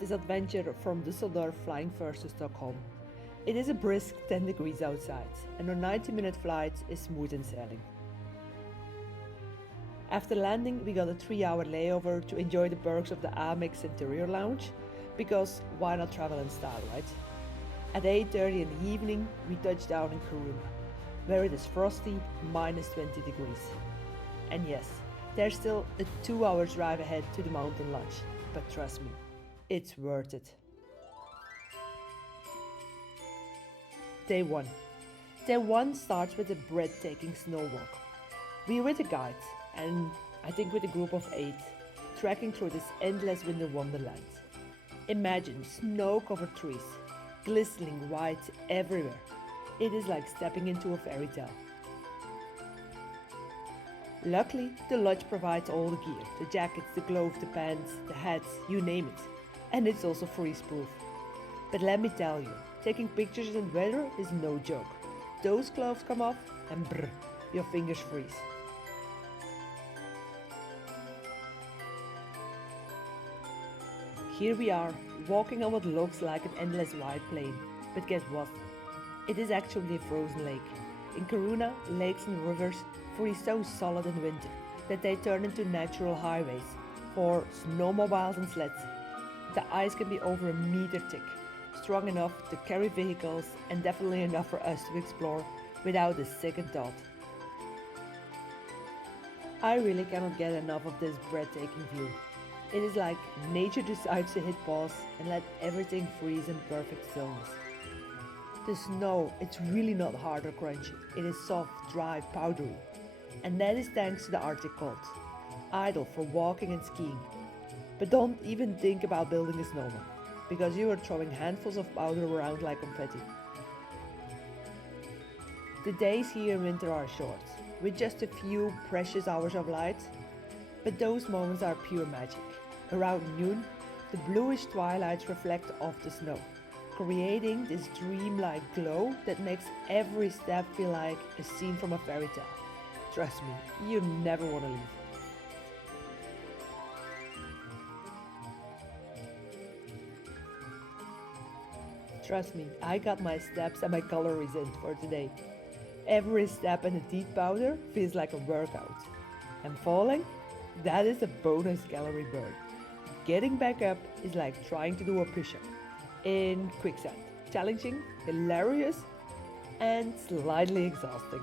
this adventure from Düsseldorf flying first to Stockholm. It is a brisk 10 degrees outside and our 90-minute flight is smooth and sailing. After landing, we got a 3-hour layover to enjoy the perks of the Amex interior lounge, because why not travel in style, right? At 8:30 in the evening, we touched down in Kiruna, where it is frosty, minus 20 degrees. And yes, there's still a 2-hour drive ahead to the mountain lodge, but trust me, it's worth it. Day 1. Day 1 starts with a breathtaking snow walk. We're with a guide, and I think with a group of 8, trekking through this endless winter wonderland. Imagine snow-covered trees, glistening white everywhere. It is like stepping into a fairy tale. Luckily, the lodge provides all the gear, the jackets, the gloves, the pants, the hats, you name it. And it's also freeze-proof. But let me tell you, taking pictures in weather is no joke. Those gloves come off and brr, your fingers freeze. Here we are, walking on what looks like an endless white plain. But guess what? It is actually a frozen lake. In Kiruna, lakes and rivers freeze so solid in winter that they turn into natural highways for snowmobiles and sleds. The ice can be over a meter thick, strong enough to carry vehicles and definitely enough for us to explore without a second thought. I really cannot get enough of this breathtaking view. It is like nature decides to hit pause and let everything freeze in perfect stillness. The snow, it's really not hard or crunchy. It is soft, dry, powdery. And that is thanks to the Arctic cold. Ideal for walking and skiing. But don't even think about building a snowman, because you are throwing handfuls of powder around like confetti. The days here in winter are short, with just a few precious hours of light. But those moments are pure magic. Around noon, the bluish twilights reflect off the snow, creating this dreamlike glow that makes every step feel like a scene from a fairy tale. Trust me, you never want to leave. Trust me, I got my steps and my calories in for today. Every step in the deep powder feels like a workout. And falling? That is a bonus calorie burn. Getting back up is like trying to do a push-up in quicksand. Challenging, hilarious, and slightly exhausting.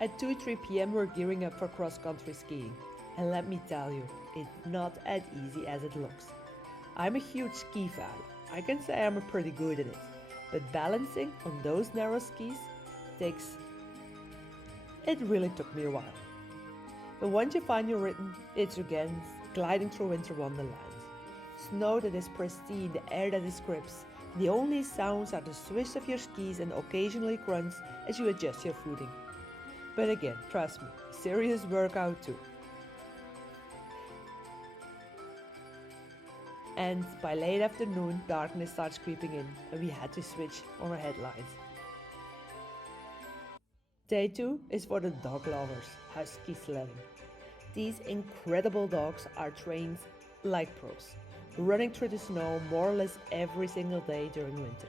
At 2-3 p.m. we're gearing up for cross-country skiing. And let me tell you, it's not as easy as it looks. I'm a huge ski fan. I can say I'm pretty good at it. But balancing on those narrow skis it really took me a while. But once you find your rhythm, it's again gliding through winter wonderland. Snow that is pristine, the air that is crisp. The only sounds are the swish of your skis and occasionally grunts as you adjust your footing. But again, trust me, serious workout too. And by late afternoon, darkness starts creeping in and we had to switch on our headlights. Day 2 is for the dog lovers, Husky sledding. These incredible dogs are trained like pros, running through the snow more or less every single day during winter.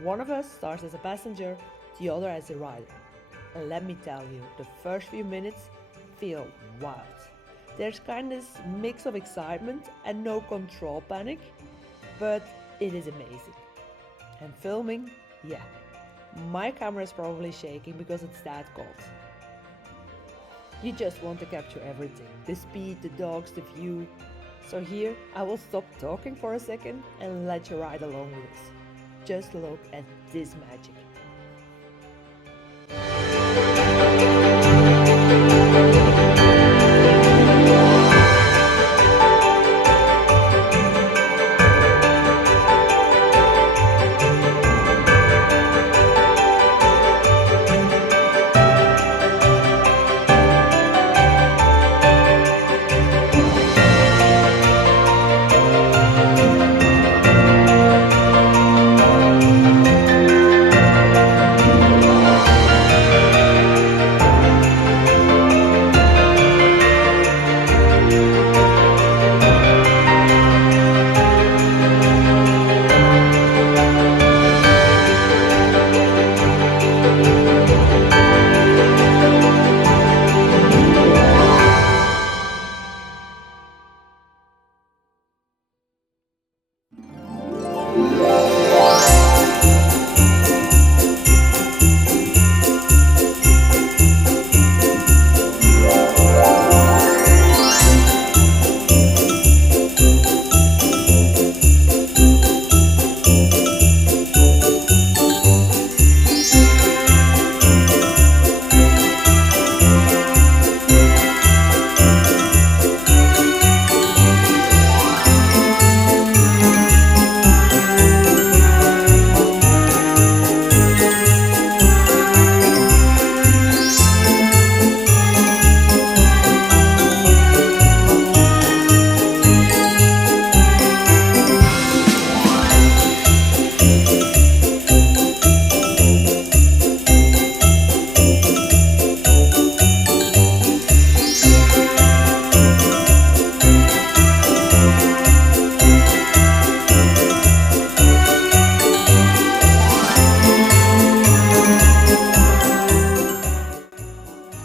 One of us starts as a passenger, the other as a rider. And let me tell you, the first few minutes feel wild. There's kind of this mix of excitement and no control panic, but it is amazing. And filming, yeah, my camera is probably shaking because it's that cold. You just want to capture everything, the speed, the dogs, the view. So here I will stop talking for a second and let you ride along with us. Just look at this magic.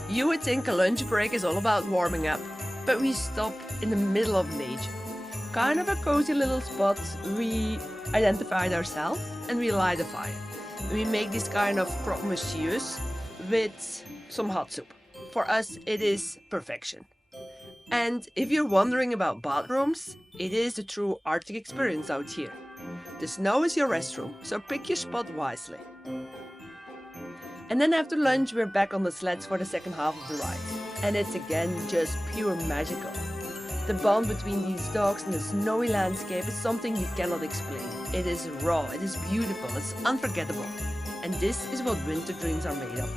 You would think a lunch break is all about warming up, but we stop in the middle of nature. Kind of a cozy little spot. We identified ourselves and we light a fire. We make this kind of croque monsieur with some hot soup. For us, it is perfection. And if you're wondering about bathrooms, it is the true Arctic experience out here. The snow is your restroom, so pick your spot wisely. And then after lunch, we're back on the sleds for the second half of the ride. And it's again just pure magical. The bond between these dogs and the snowy landscape is something you cannot explain. It is raw, it is beautiful, it's unforgettable. And this is what winter dreams are made of.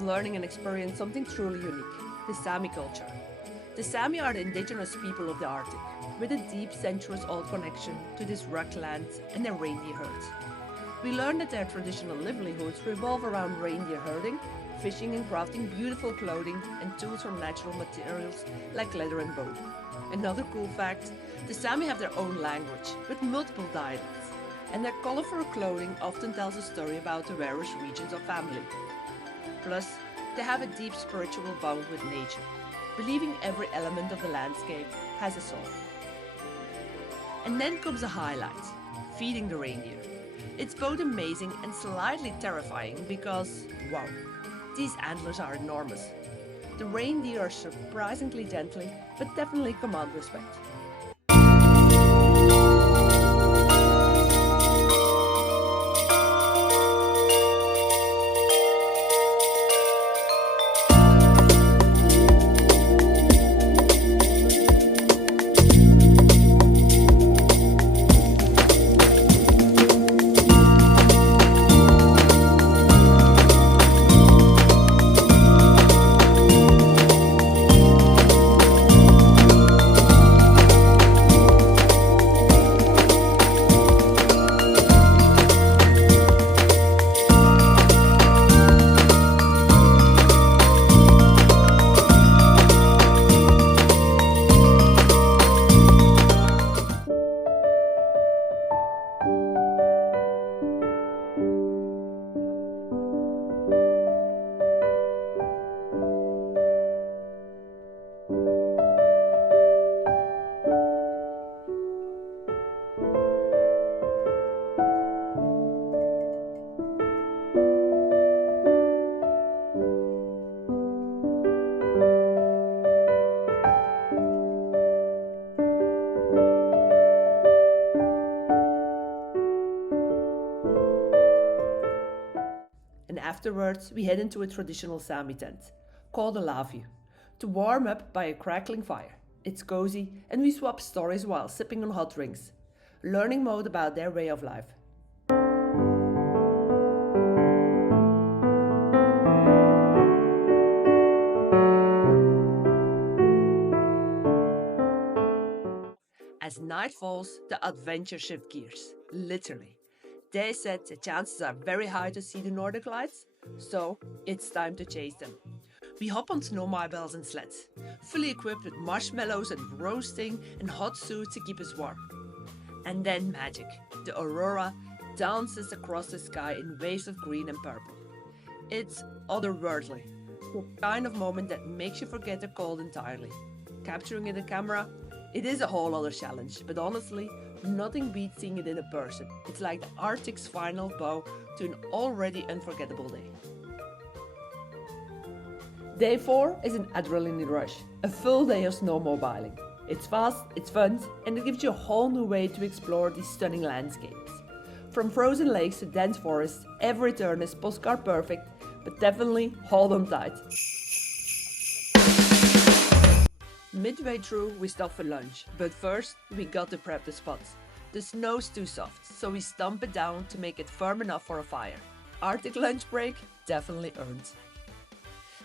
Learning and experience something truly unique, the Sami culture. The Sami are the indigenous people of the Arctic, with a deep centuries-old connection to this rugged land and their reindeer herds. We learned that their traditional livelihoods revolve around reindeer herding, fishing and crafting beautiful clothing and tools from natural materials like leather and bone. Another cool fact, the Sami have their own language, with multiple dialects, and their colorful clothing often tells a story about the various regions of family. Plus, they have a deep spiritual bond with nature, believing every element of the landscape has a soul. And then comes a highlight, feeding the reindeer. It's both amazing and slightly terrifying because, wow, these antlers are enormous. The reindeer are surprisingly gentle, but definitely command respect. And afterwards we head into a traditional Sami tent, called a lavie, to warm up by a crackling fire. It's cozy and we swap stories while sipping on hot drinks, learning more about their way of life. As night falls, the adventure shift gears, literally. They said the chances are very high to see the Nordic lights, so it's time to chase them. We hop on snowmobiles and sleds, fully equipped with marshmallows and roasting and hot soup to keep us warm. And then magic. The aurora dances across the sky in waves of green and purple. It's otherworldly, the kind of moment that makes you forget the cold entirely. Capturing it in camera, it is a whole other challenge, but honestly, nothing beats seeing it in a person. It's like the Arctic's final bow to an already unforgettable day. Day 4 is an adrenaline rush, a full day of snowmobiling. It's fast, it's fun, and it gives you a whole new way to explore these stunning landscapes. From frozen lakes to dense forests, every turn is postcard perfect, but definitely hold on tight. Midway through, we stop for lunch, but first we got to prep the spots. The snow's too soft, so we stomp it down to make it firm enough for a fire. Arctic lunch break, definitely earned.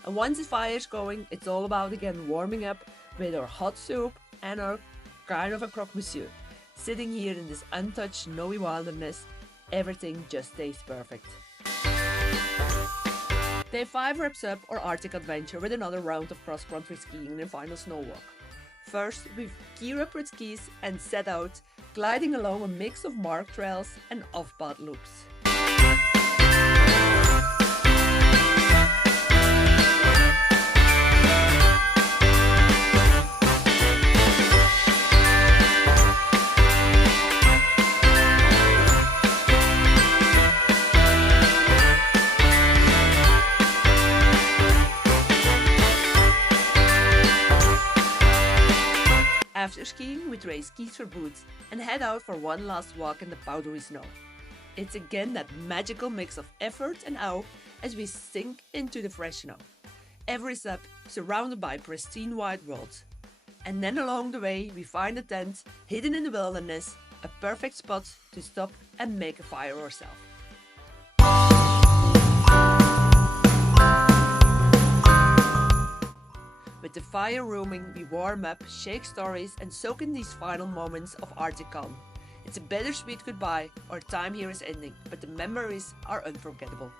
And once the fire's going, it's all about again warming up with our hot soup and our kind of a croque monsieur. Sitting here in this untouched snowy wilderness, everything just tastes perfect. Day 5 wraps up our Arctic adventure with another round of cross-country skiing and a final snow walk. First, we gear up with skis and set out, gliding along a mix of marked trails and off-path loops. After skiing, we trade skis for boots and head out for one last walk in the powdery snow. It's again that magical mix of effort and awe as we sink into the fresh snow. Every step surrounded by pristine white roads. And then along the way we find a tent hidden in the wilderness, a perfect spot to stop and make a fire ourselves. With the fire rooming, we warm up, shake stories and soak in these final moments of Arctic calm. It's a bittersweet goodbye, our time here is ending, but the memories are unforgettable.